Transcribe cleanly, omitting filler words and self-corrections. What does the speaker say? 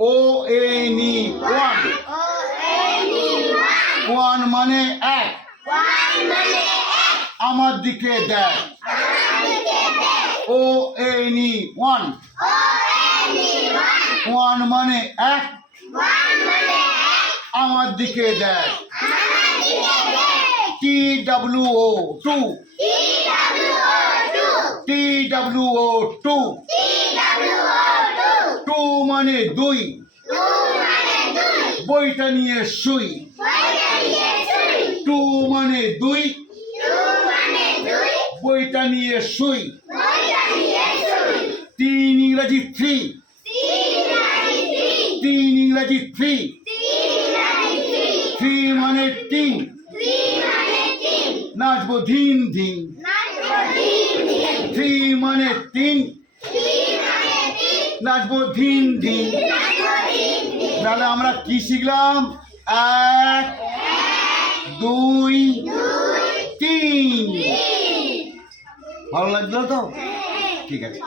ও N E one. One মানে এক, আমার দিকে দেখ। ও এন ই ওয়ান। ওয়ান মানে এক, আমার দিকে দেখ। T W O two. T W O two. Two মানে দুই, বইটা নিয়ে শুই। টু মানে দুই, বইটা নিয়ে শুই। তিন ইংরাজি থ্রি। তিন ইংরাজি থ্রি। থ্রি মানে তিন, নাচবো ধিন ধিন। থ্রি মানে তিন, নাচবো ধিন ধিন। তাহলে আমরা কি শিখলাম? এক, দুই, তিন। ভালো লাগলো তো? ঠিক আছে।